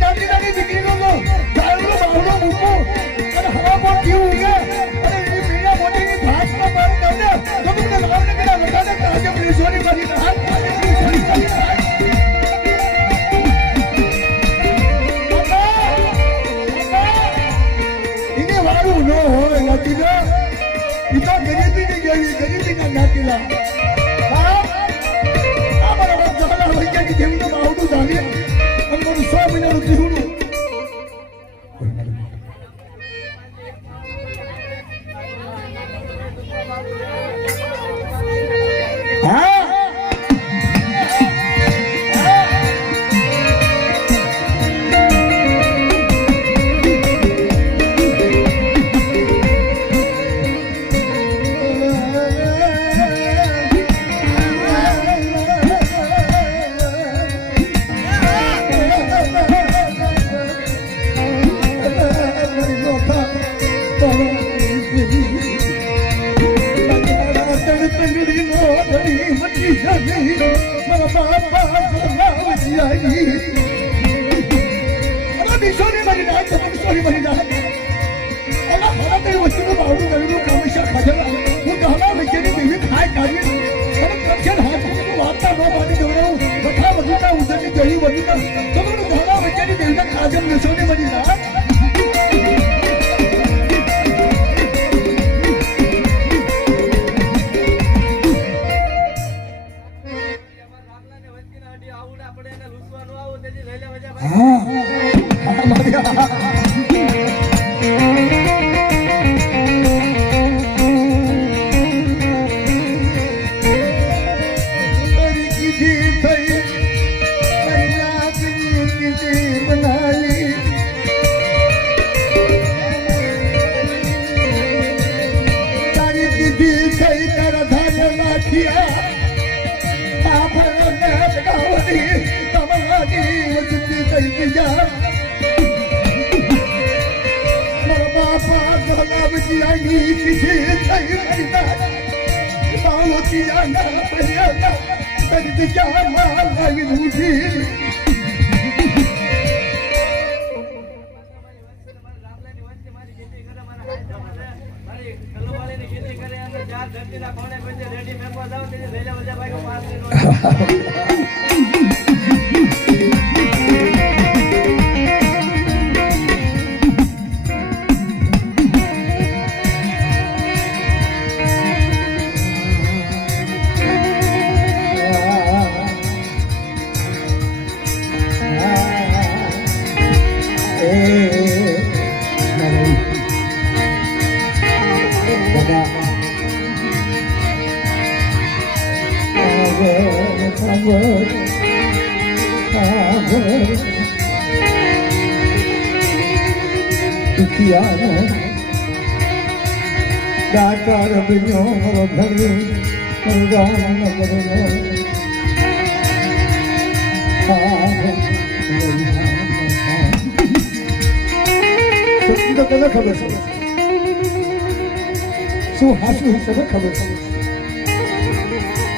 નાની નાની દીકરીનો પિતા ગરીબી જેવી ગરીબીના નાખેલા અમારા જવાના વૈજ્ઞાનિક જેવું આવડું જાણે અને મારું 100 મહિનાનું જીવનું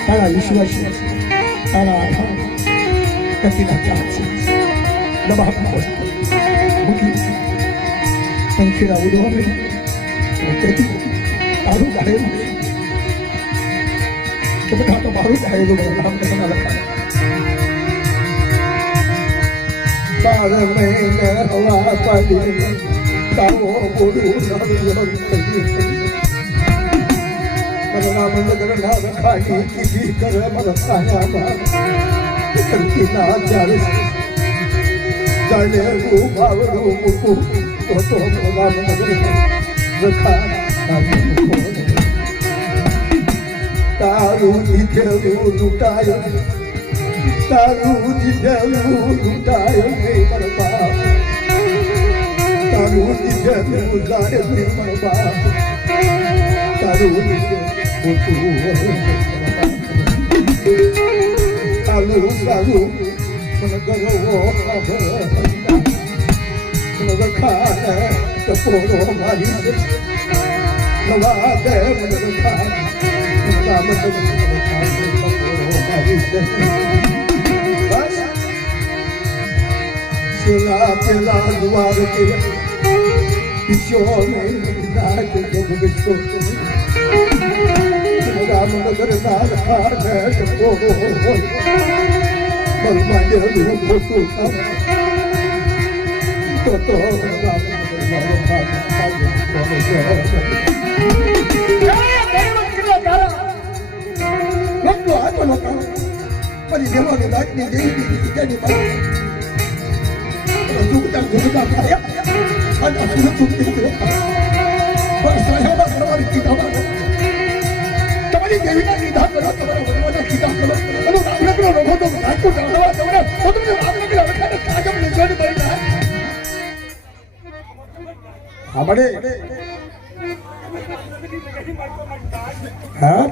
તારા વિશ્વાસ તારા આધાર કતિના ચાહ છે દબાવ મૂકી પંખીરા ઉડવા તેથી તારું ગાયેલું કે બધા તો મારું ગાયેલું નામ તમારા લખાય બાર મહિને હવા પાડી તારો બોલું ના રખાય કીધી કરે મને સાયામાં કરતી ના ચાલે જાણે હું ભાવનું મૂકું તો તારું દીધેલું લૂંટાય તારું દીધેલું લૂંટાય નહીં મારા બાપ તારું દીધેલું લાડે નહીં મારા બાપ તારું આલુ સાલુ મને ગરવો મને રખાને ટપોરો મારી નવા દે મને રખા નામ ટપોરો મારી બસ છેલ્લા પેલા દ્વાર કે ઈશ્વર ના કે ગગસો રામનગર ના રખાને ટપોરો પરમાજે હું પોતું તો રામનગર તમારી દેવાની દાટની દેવી જગ્યાની પાસે ઝુકતા થયા અને સુરત ઉતરી ગયો પણ સાહેબા કરવાની કીધામાં તમારી દેવીના કીધા કરો તમારા ભગવાનના કીધા કરો અને રામનગરનો રોગો તો રાજકોટ આવવા તમને તો તમને રામનગર વખાને કાજમ નિશાની મળી જાય આપણે હા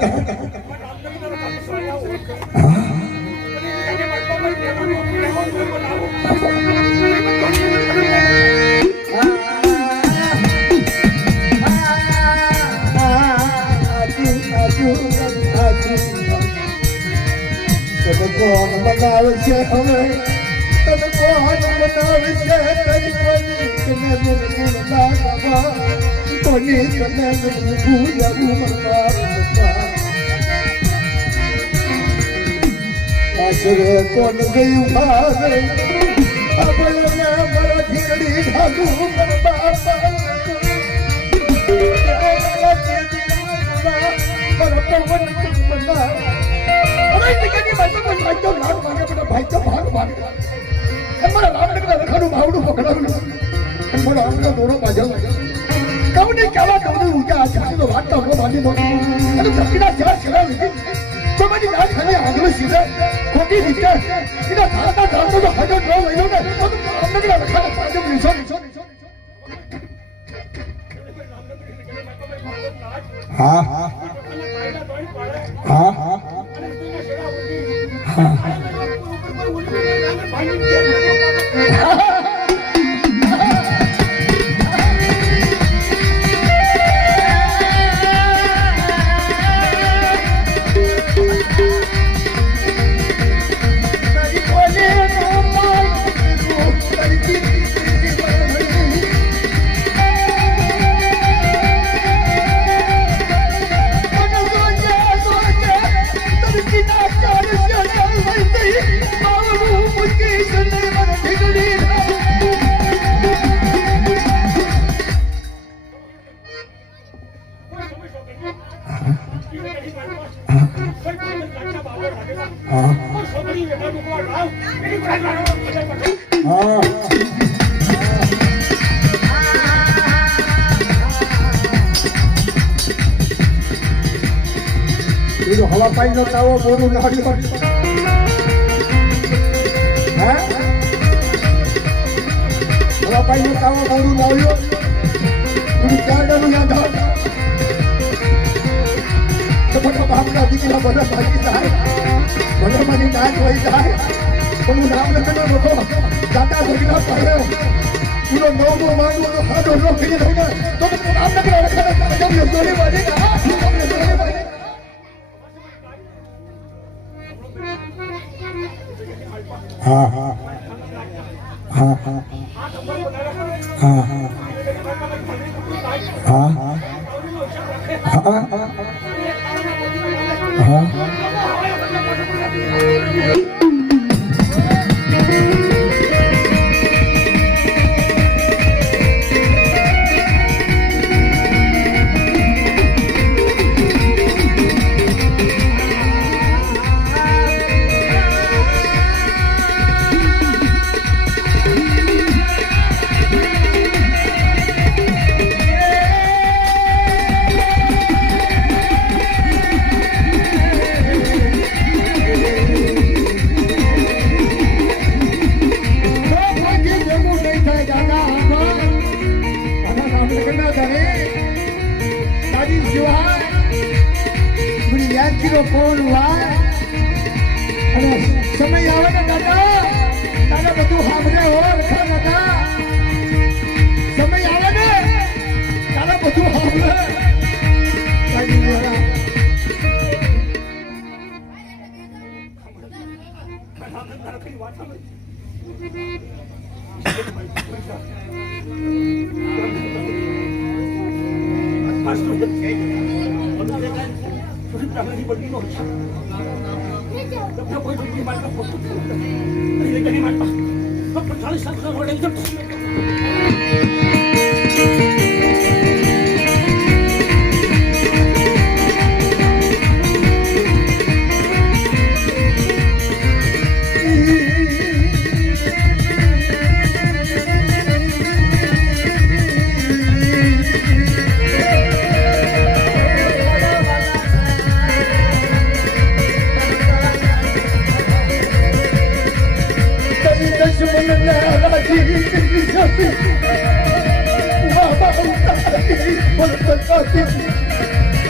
કોણ બનાવે છે હવે તમે કોણ બનાવે છે તારી કોની તને ગુણ લાગવા કોની તને ભૂલવું મરવા આશરે કોણ ગયું ભાવે અબલને મારા જીકડી ઢાલું મરવા ભાઈ તો ભાગ માગે મારા રામનગરના રખાનું ભાવડું પકડાવ્યું મારા રામનો દોરો બાજલ કૌને કેવા કૌને ઊંચા આચાર્ય તો વાત તો બાંધી દો અને ધરતીના ચાર છેડા લીધી તો મારી નાચ ખાલી આગળ સીધે ખોટી રીતે એના ધાતા ધારતો તો હજર ન લઈ ને તો રામનગરના રખાને પાજમ લીધો હા હા હા હા હવા પાઈ નો તાવો બોરું નાડ્યો હે હવા પાઈ નો તાવો બોરું લાવ્યો તું ચાર ડરું યાદ આવ તો બાપના દીકરા બધા ભાગી જાય મને મારી નાચ હોય જાય તો હું રામનગરનો લોકો દાદા ભગીના પાડ્યો પૂરો નવમો માંડવો હાડો નો કરી લઈને તો રામનગર રખાને કાજમ યોગોની વાળી હા હા હા હા હા હા હા હા હા કોણ હોય અને સમય આવે ને દાદા તારે બધું સાંભળે હોય રખા દાદા સમય આવે ને તારે બધું સાંભળે હતી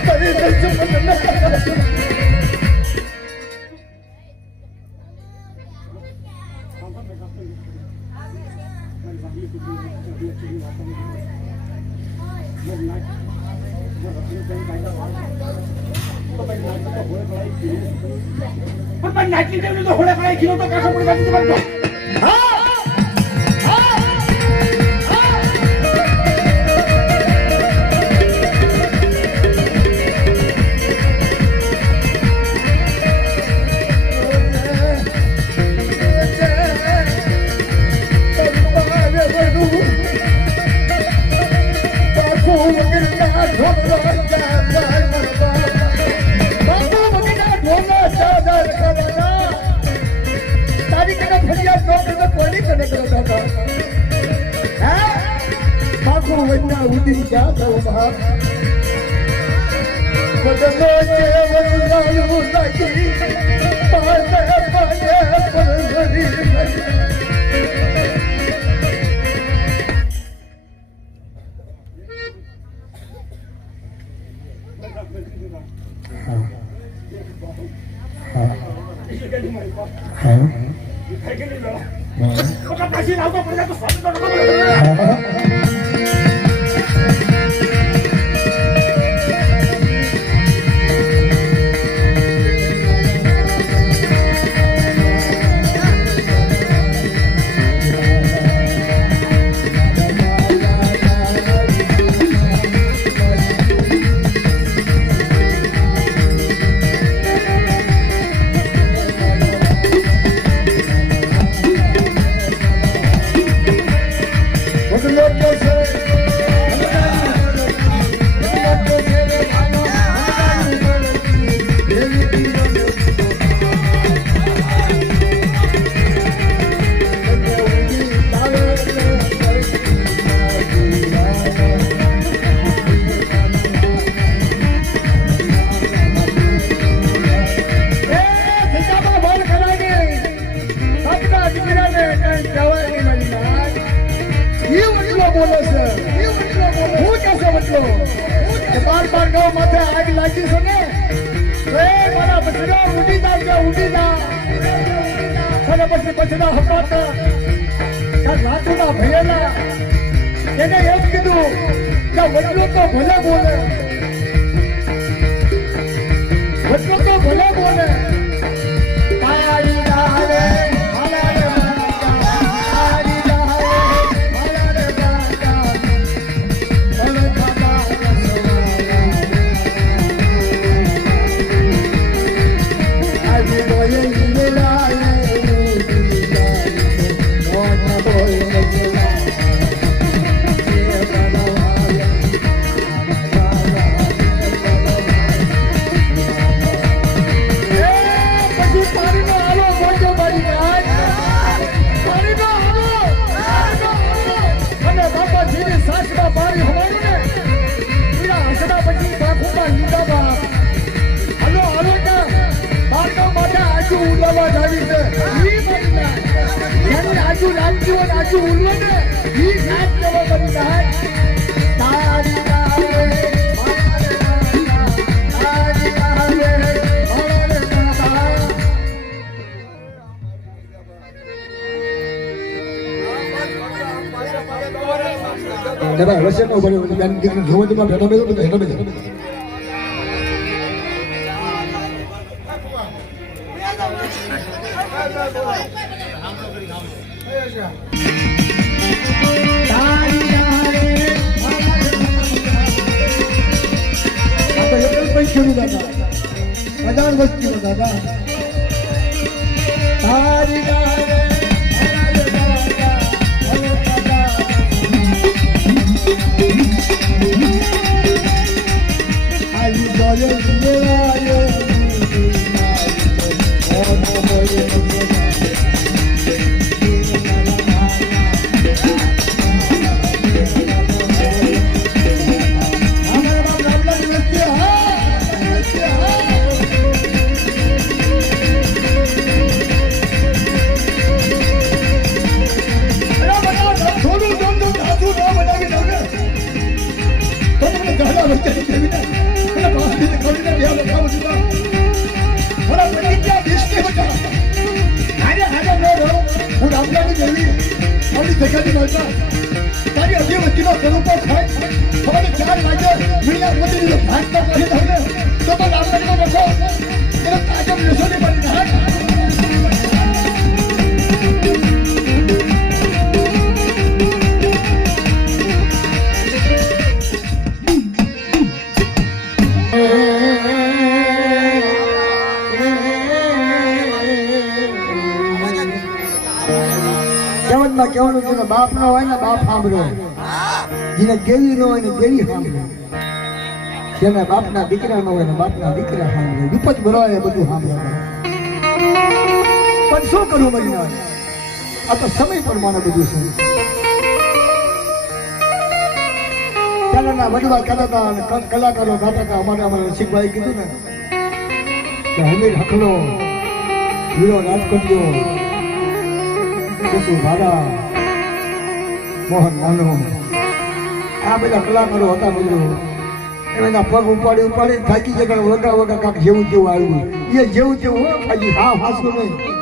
તારી દર્શન મને પણ નાચી દેવું તો હોળે પડાઈ ગયો તો કાકા પડી બાજુ તો ઉડી ગયા તો બહાર બદલો જે વલ્લાલું લાગી પાલે પાલે પરસરી પછી હપાતા રાતુના ભયેલા એને એમ કીધું કે વડલો તો ભલે બોલે વડલો તો ભલે બોલે તારી ડાલે હાલારે બાકા તારી ડાલે હાલારે બાકા ભલે ખાતા આજે બોલે લીલાય આજુ રાજ્યો આજુ ઉલ્લો ને ઈ નાચ કેવો બની જાય તારી તારે તારી તારે દાદા રસેનો બન્યો બેન દીકરી જોવો તો બેઠો બેઠો તો હેઠો બેઠો દાદા વસ્તી દાદા તારી કિલો સ્વરૂપો ખાય સવારે 4 વાગે મીડિયા મોદીની ભાત તો કરી દઉં ને તો રામનગરનો બસો એનો તાજબ રસોડી બની જાય કહેવાનું છે ને બાપ નો હોય ને બાપ સાંભળે જેને દેવી નો હોય ને દેવી સાંભળે જેને બાપના દીકરા નો હોય ને બાપના દીકરા સાંભળે વિપત ભરાય બધું સાંભળે પણ શું કરવું મળી આ તો સમય પ્રમાણે બધું છે પહેલાના વડવા કહેતા હતા અને કલાકારો ગાતા હતા અમારા રસિકભાઈ કીધું ને કે હમીર હખલો હીરો રાજકોટિયો ભાડા મોહન નાનો આ બધા કલાકારો હતા બધું એના પગ ઉપાડી થાકી જગા વગા કાંક જેવું આવ્યું એ જેવું હજી હા હાસું નહીં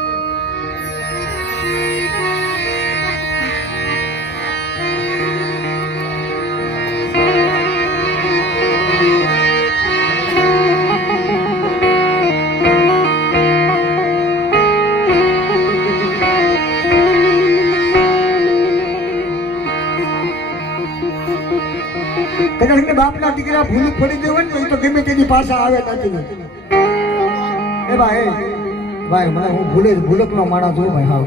બાપના દીકરા ભૂલ પડી ગયો હોય ને તો ગમે તેની પાસે આવે નથી એ ભાઈ મને હું ભૂલકનો માણસ છું ભાઈ હાવ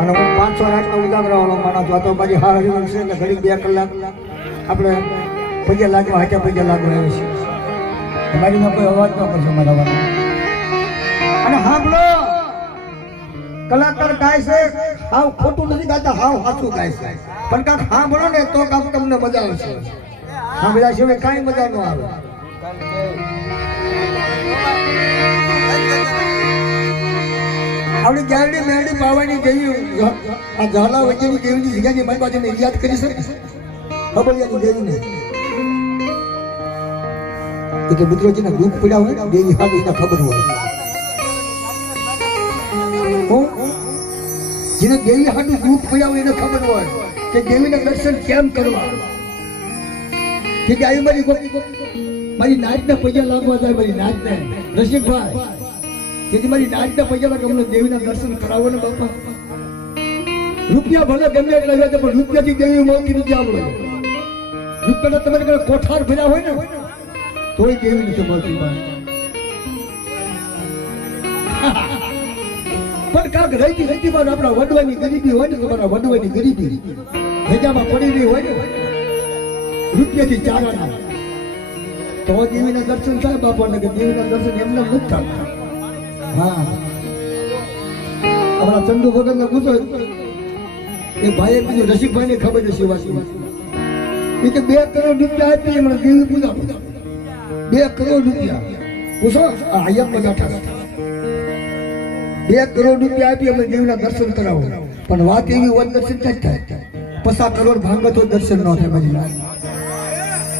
અને હું 500 રાતનો ઉજાગરા વાળો માણસ છું તો મારી હાર હરિવંશ છે ને ઘડી 2 કલાક આપણે પૈયા લાગવા હાથે પૈયા લાગવા આવે છે મારી માં કોઈ અવાજ ન કરશે મારા વાળા અને સાંભળો કલાકાર ગાય છે હાવ ખોટું નથી ગાતા હાવ સાચું ગાય છે પણ કાંક સાંભળો ને તો કાંક તમને મજા આવશે હા બધા સિવાય કાંઈ મજા ન આવે આપણે ગાડી મેરડી પાવાની જેવી આ ઝાલા વચ્ચેની દેવીની જગ્યાની મારી બાજુને યાદ કરી શકે ખબરિયાની દેવીને એટલે મિત્રોજીને દુઃખ પડ્યા હોય ને દેવી હાથ એને ખબર હોય જેને દેવી હાથનું દુઃખ પડ્યા હોય એને ખબર હોય કે દેવીના દર્શન કેમ કરવા કે આવી મારી નાચના પૈસા લાગવા જાય મારી નાચને રસિકભાઈ કે મારી નાચના પૈસા લાગે અમને દેવીના દર્શન કરાવો ને બાપા રૂપિયા ભલે ગમે એટલા હોય પણ રૂપિયાથી દેવી મળતી નથી આપણે રૂપિયાના તમારે કોઠાર ભર્યા હોય ને તોય દેવી નથી મળતી પણ કાંક રહેતી બાદ આપણા વડવાની ગરીબી હોય ને તમારા વડવાની ગરીબી ભેજામાં પડેલી હોય ને રૂપિયાથી ચારાના તો દેવીના દર્શન થાય બાપાને કે દેવીના દર્શન એમને નથી થતા હા આપણા ચંદુ ભગત ને પૂછો એ ભાઈએ કીધું રસિકભાઈ ને ખબર છે શિવાજી એ કે 2 કરોડ રૂપિયા આપી એમણે દેવી પૂજા 2 કરોડ રૂપિયા પૂછો આયમ બેઠા 2 કરોડ રૂપિયા આપી અમે દેવીના દર્શન કરાવો પણ વાત એવી હોય દર્શન થાય 50 કરોડ ભાંગે તો દર્શન ન થાય બધી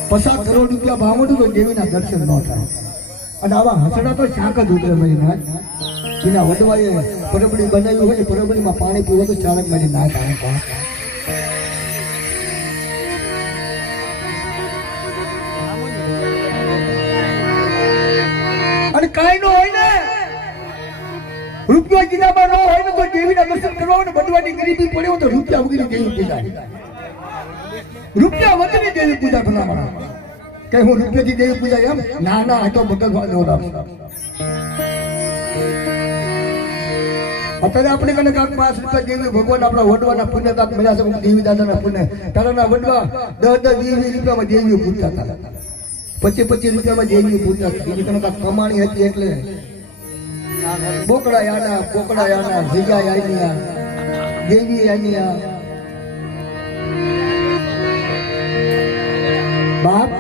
50 કરોડ રૂપિયા ભાવડું તો દેવીના દર્શન ન થાય અને આવા હસડા તો શાક જ ઉતરે મારી નાથ જેના વડવાએ પરબડી બનાવ્યું હોય પરબડીમાં પાણી પીવો તો ચાલક મારી નાથ આવે અને કાંઈ ન હોય ને રૂપિયા ગીરામાં ન હોય ને તો દેવીના દર્શન કરવા ને વડવાની ગરીબી પડ્યો તો રૂપિયા વગેરે દેવી પૂજા રૂપિયા વગેરે દેવી પૂજા ભલામણ કે હું રૂપિયાથી દેવી પૂજા એમ ના આ તો બગલવા દો અત્યારે આપણે કને કાંક 5 રૂપિયા દેવી ભગવાન આપણા વડવાના પુણ્ય કાંક મળ્યા છે દેવી દાદાના પુણ્ય તારાના વડવા 10-20 રૂપિયામાં દેવીઓ પૂજતા હતા 25 રૂપિયામાં દેવીઓ પૂજતા હતા એની કને કાંક કમાણી હતી એટલે બોકડા યાના જગ્યા આઈનિયા દેવી આઈનિયા બાપ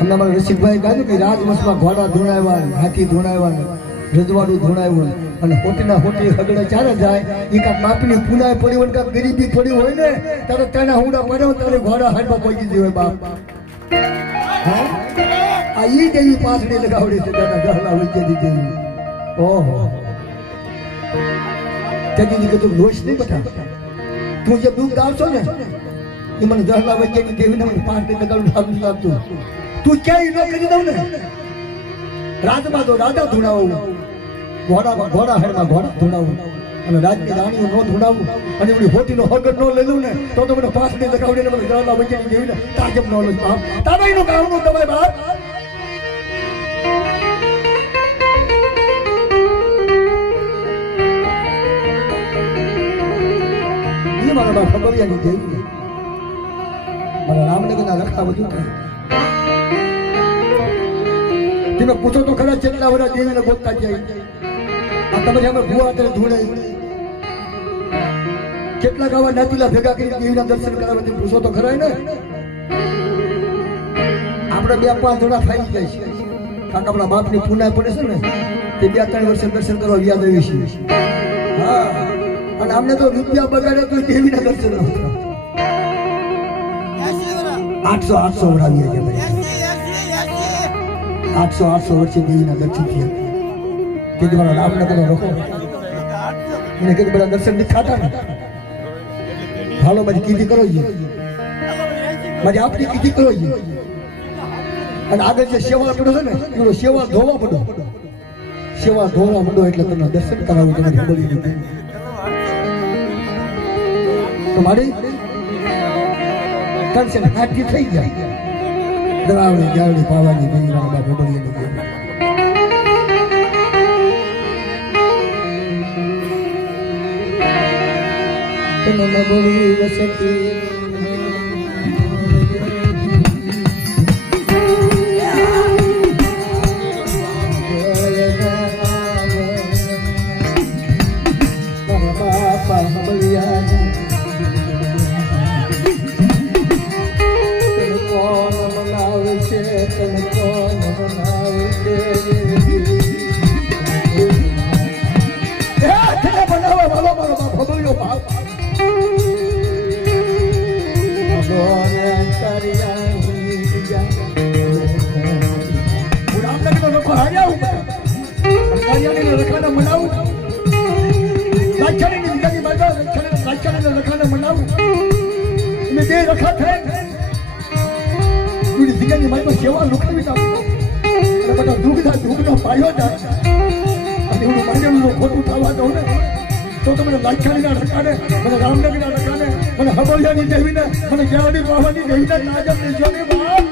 અમને અમારા રસિકભાઈ કહ્યું કે રાજવંશમાં ઘોડા ધૂણાવ્યા હાથી ધૂણાવ્યા રજવાડું ધૂણાવ્યું અને હોટીના હોટી હગડે ચારે જાય એ કાંક બાપની પુનાય પડી હોય કાંક ગરીબી પડી હોય ને ત્યારે તેના હુંડા પડ્યો ત્યારે ઘોડા હાડમાં પહોંચી ગયો બાપ આ ઈ દેવી પાસડી લગાવડી છે તેના ગહલા વચ્ચેની દેવી ઓહો તેથી કીધું રોષ નહીં બતા તું જે દુઃખ આવશો ને એ મને દહલા વચ્ચેની દેવીને મને 5 ને લગાડું સારું લાગતું. તું ક્યાંય ન કરી દઉં ને રાજમાં તો રાજા ધૂણાવું, ઘોડામાં ઘોડા હેડમાં ઘોડા ધૂણાવું અને રાજની રાણીઓ નો ધૂણાવું અને એવડી હોટીનો હગર ન લઈ લઉં ને તો મને 5 ને લગાવડીને મને દહલા વચ્ચેની દેવીને તાજબ ન લઉં. બાપ તારા એનું કામનું તમારે બાપ મારા બાપ ખબરિયાની દેવી મારા રામનગરના લખા બધું થાય. તમે પૂછો તો ખરા કેટલા બધા દેવીને ગોતતા જાય. આ તમે અમે ભૂવા અત્યારે ધૂળે કેટલાક આવા નાતીલા ભેગા કરી દેવીના દર્શન કરાવે તે પૂછો તો ખરા ને. આપણે 2-5 જણા ખાઈ જાય છે કારણ કે આપણા બાપની પુના પડે છે ને તે 2-3 વર્ષે દર્શન કરવા વ્યાજ આવી છે. હા અને અમને તો રૂપિયા બગાડે તો દેવીના દર્શન 800 ઉડાવીએ છે ભાઈ. 800 વર્ષે દેવીના દર્શન થયા. કે તમારા રામનગરનો રોકો મને કીધું બધા દર્શન નથી ખાતા ને હાલો મારી કીધી કરો છે મારી આપની કીધી કરો છે અને આગળ જે સેવા પડો છે ને એનો સેવા ધોવા પડો. સેવા ધોવા પડો એટલે તમને દર્શન કરાવું તમને ખબર નથી. તમારી કંસન હાથી થઈ જાય દરાવણી જાવડી પાવાની દેવીના બાબા ગોબરિયાની દેવી. તને નબળી વસતી બાપા ગોબરિયા સેવા લુખાવી બધા દુઃખનો પાયો જાય અને એવું માંડેલું ખોટું થવા દઉં ને તો મને લાખાણીના રખાને મને રામનગરના રખાને મને હબોલિયાની દેવીને મને જ્યાંની બાવાની દેવીને નાજમ દેજો ને બાપ.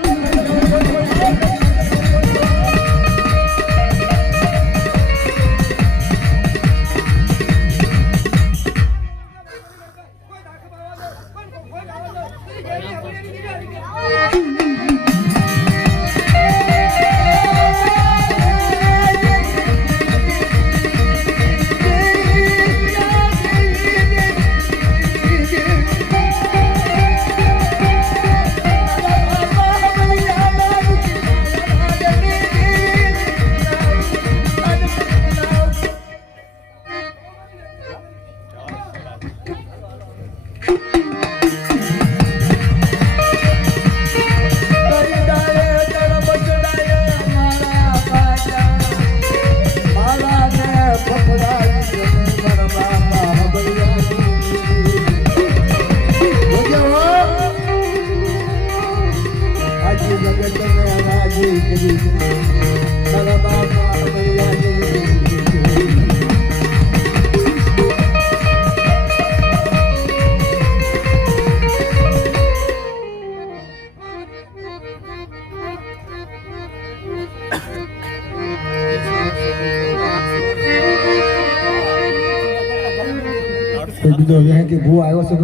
બીજો અહીંથી ભૂ આવ્યો છે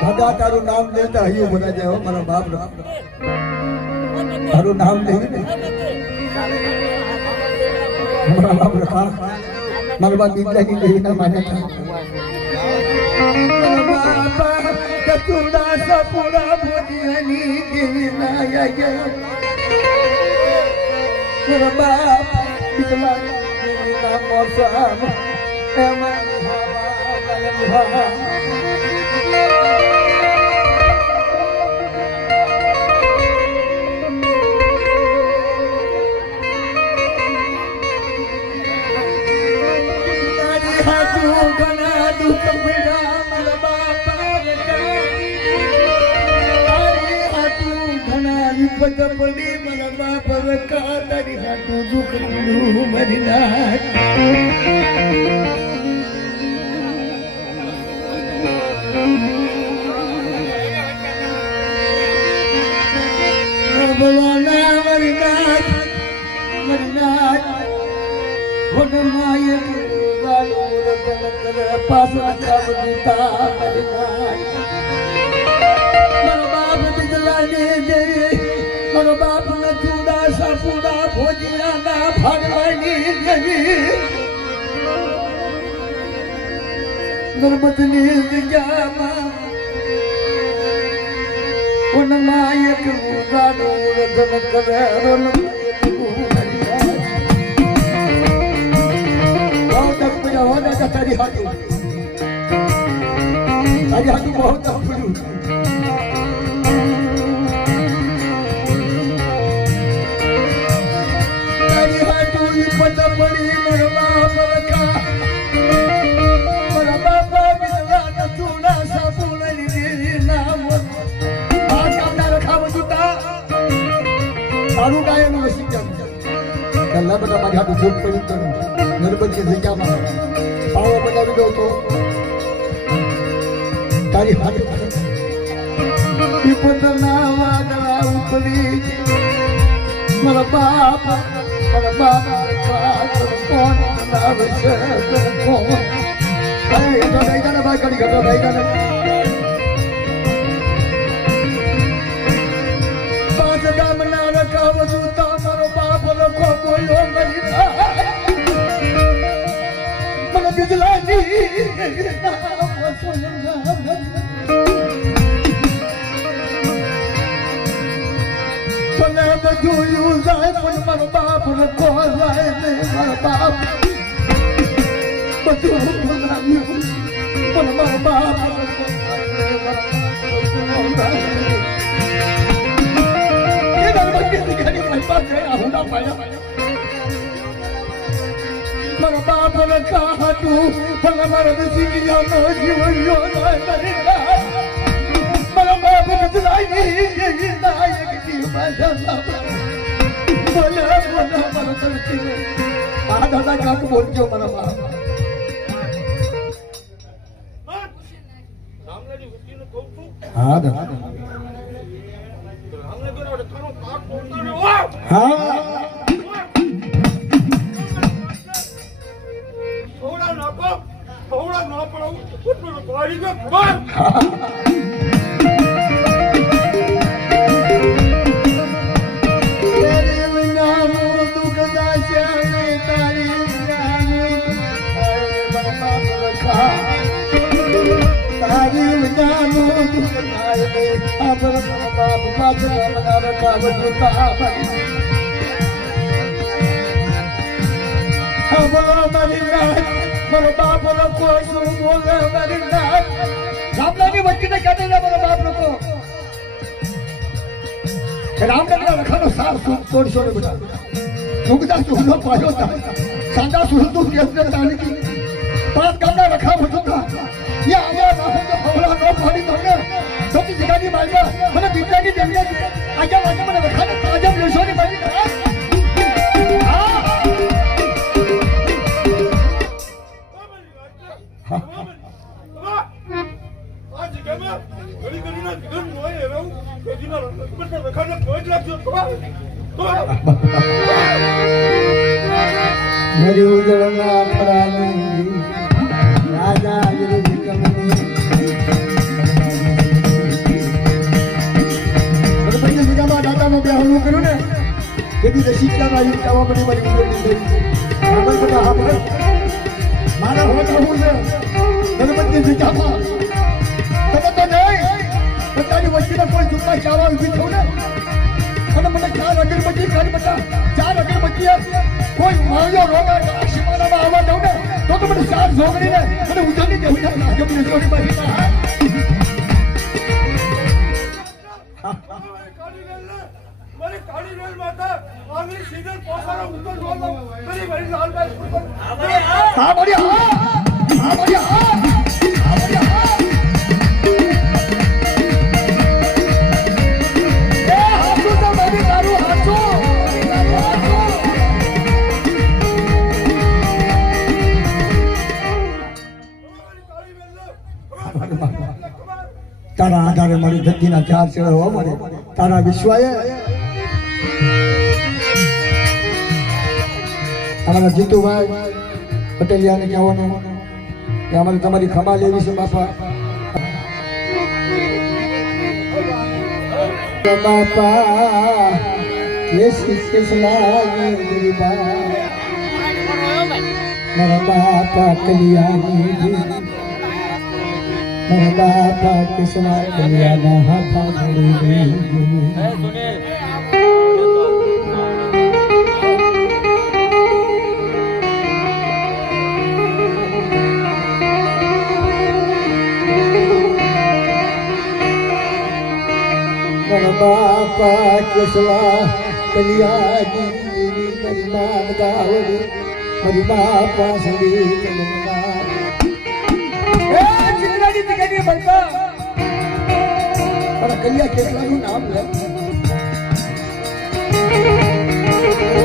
ભગા તારું નામ લેતા હૈયું બના જાય મારા બાપ તારું નામ લેવી ને મારા બાપ રખા મારા બાપ બીજાની દેવીના માન્યતા બાપા કતુડા સપુડા ભોજિયાની દેવીના મારા બાપ બિજલા ના મોસમ એમાં પડી મારા બાપ રકા તારી હાટું દુઃખ મરી નાખ બોલો ના મરી નાખ માય પાછા કામ દીતા મરી નાખ મારા બાપ બિજલાને જઈએ મારો બાપ ન ચૂડા સાપુડા ભોજિયાના ભાગવાની દેવી નર્મદની જગ્યામાં ઉનમાં એક ઉદાનું રધન કરે તારી હાટું બહુ તપડ્યું પડી મારા બાપા બિજલા ન ચૂડા સાપુડાની દેવી નામ આ કામના રખાવ જુતા સારું ગાયનું વસી પહેલા બધા મારી હાટું જોગ પડ્યું કરું નર્મદની જગ્યામાં પાવો બનાવી દો તો તારી હાથ પીપળના વાદળા ઉપરી મારા બાપ કોણ આવે છે કોણ ભાઈ જાને ભાઈ કરી ઘટો ભાઈ જાને પાંચ ગામના રકાવ જૂતા મારો બાપ લખો બોલ્યો મરી મને બિજલાની જોયું જાય પણ મારો બાપ રખો જાય ને મારો બાપ બધું બોલાવ્યું પણ મારો બાપ મારા બાપ રખા હતું પણ મારા જીવન જીવન મારા બાપ બદલાઈ નાયક જીવ આ દાદા કાક બોલજો મારા બાપ હા દાદા હા થોડા ના પડાવું મારો બાપ લોકો શું બોલે મારી નાક ગામડાની વચ્ચે કહેતા મારો બાપ લોકો રામનગર રખાનો સાર તોડશો ને બધા સુગતા સુગનો પાયો હતા સાંડા સુગતું કેસને તાણી પાંચ ગામના રખા ભટોતા યા આવા નાખો તો ભવલા નો પાડી દોને સૌથી જગાની માલિયા મને બીજાની જગ્યાએ આજે વાગે મને રખાને તાજમ લેશો ની મારી मेरी उजड़ना खरानी राजा गिरी कमनी गणपति जगह दादा में ब्याह करूं ने यदि दशीला रायु कावा बड़ी बड़ी उजड़नी नंबर बता हम मारा होता हूं से गणपति जगह में तब तो नहीं बतानी वचन कोई झुका चावा उभी थो ने અને મને ચાર અગરબત્તી કાઢી બતા ચાર અગરબત્તી કોઈ માળો સાત છોકરીને મને ઉજાડી દેવું છે આજે મને જોડી પાછી મારી કાળી રેલ માતા આંગળી સીધે પોસાનો ઉત્તર જોડો મારી મારી લાલભાઈ હા બઢિયા હા બઢિયા હા બઢિયા એ હાચું તો મારી તારું હાચું તારા આધારે મારી ધરતીના ચાર ચેડા હોવા મળે તારા વિશ્વાએ અમારા જીતુભાઈ પટેલિયાને કહેવાનું કે અમારે તમારી ખમા લેવી છે બાપા બાપા મારા બાપા કલિયાની મારા બાપા કિસના કલિયાના હાથા જોડી बापा किसला कलियानी मेरी मान गावड़ी मेरी बापा सड़ी कलंगा ए चित्रानी तिकनी बनता पर कलिया किसला નું નામ લે તો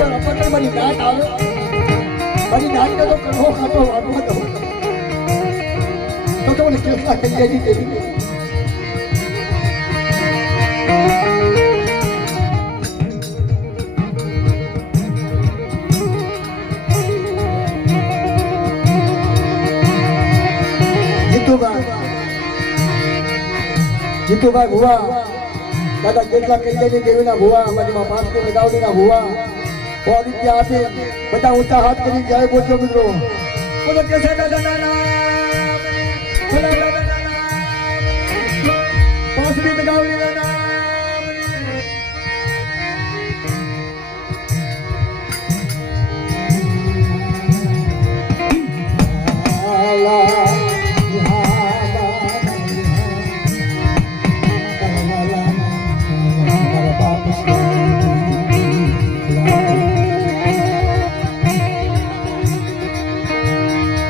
अपन મારી નાટ આવે મારી નાટ તો કહો ખાતો વાગવા દો તો મને કિસલા કલિયાની દેવી જીતુભાઈ ભુવા દાદા કેટલા કલ્યાણી દેવીના ભુવા અમારીમાં પાંચસો લગાવડીના ભુવા રૂપિયા આપે બધા ઊંચા હાથ કરી જય બોલજો મિત્રો બોલો કેસા દાદાના નામ બોલો દાદાના નામ પાંચમી લગાવડીના નામ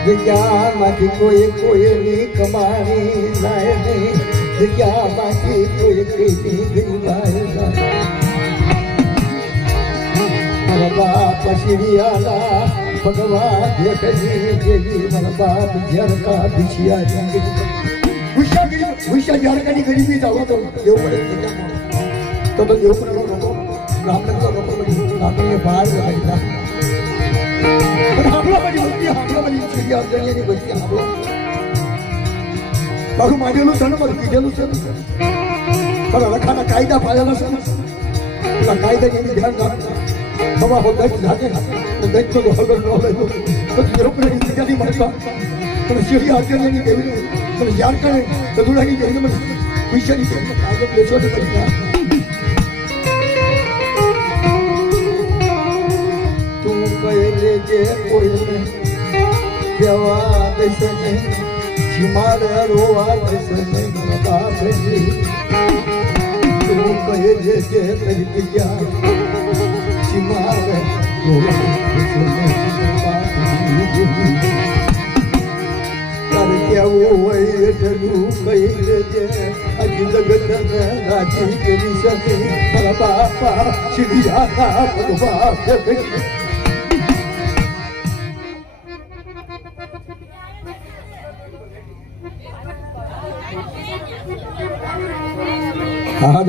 જગ્યામાંથી કોઈની કમાણી જાય નહીં જગ્યામાંથી કોઈની ગરીબાઈ જાય મારા બાપ શિરિયાલા ભગવાન દેખજી દેવી મારા બાપ ઝરકા બિછિયા વિશા ઝરકાની ગરીબી જાવ તો દેવ પડે તો દેવ પડે રામને તો રામને બહાર લાગી હામલા બની છેલ્લી અર્જણીની બધી હામલો મારું માંડેલું છે ને મારું કીધેલું છે મારા લખાના કાયદા પાડેલા છે પેલા કાયદા એની ધ્યાન રાખ હવા હો દઈ લાગે દઈ તો હગર ન લેજો પછી એરોપ્લેન જગ્યાની મારવા પણ છેલ્લી અર્જણીની દેવી મને યાદ કરે બદુડાની દેવી મને વિષયની દેવી કાગળ લેશો ને કરી જે કોઈને કહેવા દેશે નહીં મારે રોવા દેશે નહીં બાપજી તું કહે છે કે તરી ગયા મારે રોવા દેશે નહીં બાપજી તારે કેવું હોય એટલું કહી લેજે હજી લગ્ન રાજી કરી શકે મારા બાપા શિરિયાના ભગવાન હા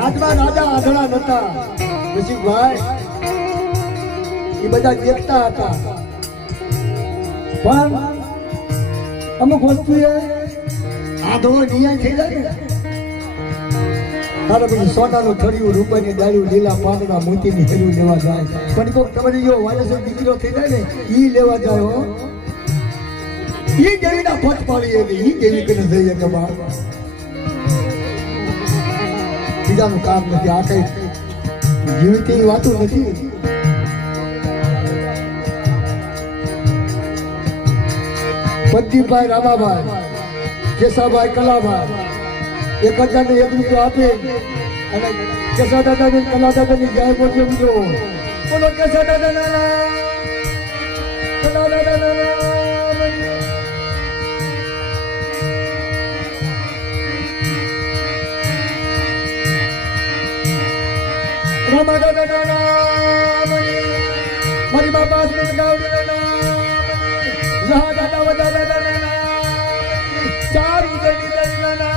દાદા રાજા આંધળા નતા રસિકભાઈ એ બધા દેખતા હતા પણ અમુક વસ્તુ આધળો નિયાય થઈ જાય ને તારે પછી સોનાનું થળિયું રૂપાની ડાળ્યું લીલા પાંદડા મોતીની હેરું લેવા જાય પણ કોક તમારી જો વાયરસ દીકરો થઈ જાય ને ઈ લેવા જાય હો ઈ દેવીના પથ પાડી એવી ઈ દેવી કને જઈએ કે બાર બીજાનું કામ નથી આ કઈ જીવતી વાતું નથી પદ્દીભાઈ રામાભાઈ કેશાભાઈ કલાભાઈ 1000 ને 1 રૂપિયો આપે અને કેશા દાદા ને કલા દાદા ની જય બોલજો મિત્રો બોલો કેશા દાદા ના કલા દાદા ના રામા દાદા ના મારી બાપા સ્મિત ગાવડી ના જહા દાદા વદા દાદા ના ચાર ઉદયની દાદા ના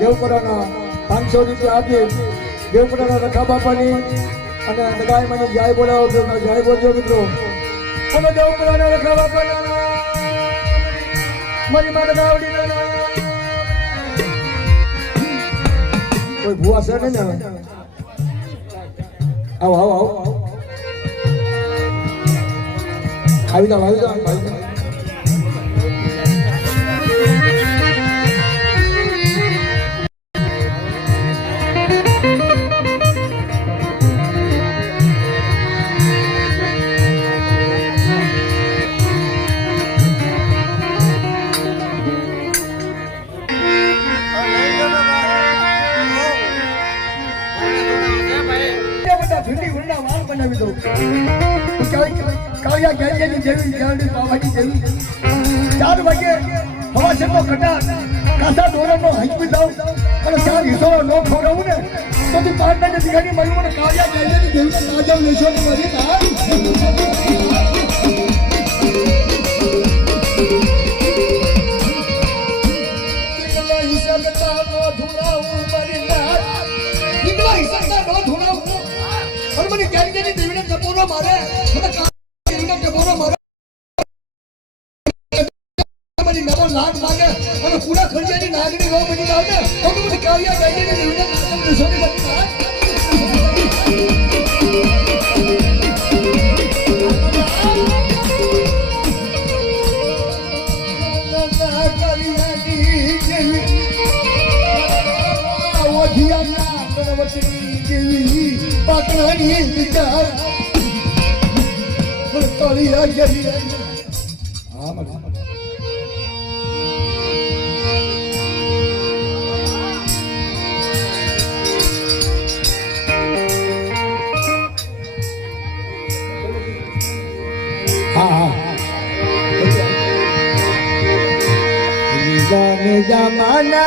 દેવપુરાના 500 રૂપિયા આપીએ દેવપુરાના રખા બાપાની અને ગાય મને જય બોલાવો છો જય બોલજો મિત્રો બોલો દેવપુરાના રખા બાપાના મારી માતા ગાવડીના કોઈ ભૂવા છે ને આવો આવો આવો આવી જાઓ આવી જાઓ આવી જાઓ કાળિયા ગેંજેની દેવી જાણી બાબાની દેવી 4 વાગે હવા શેકો કટા કાસા દોરનો હંચવી જાઉં અને 4 હિસ્સો નો ખોરાવું ને તો તું 5 મિનિટ દિખાડી મળ્યું મને કાળિયા ગેંજેની દેવીને તાજમ લેશો ને મારી કાર મને ગેંજેની દેવીને જપોરો મારે મને લાખ માગે અને પૂરા ખર્ચાની નાગરી નો બની જાવ ને તો મને કાળિયા ગાઈને દેવીને નામ નિશોની બની જાય કાળિયાની દેવી ઓઢિયાના ગણવતની દેવી પાકણાની વિચાર કાળિયા ગેરી હા મને जमाना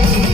Thank you.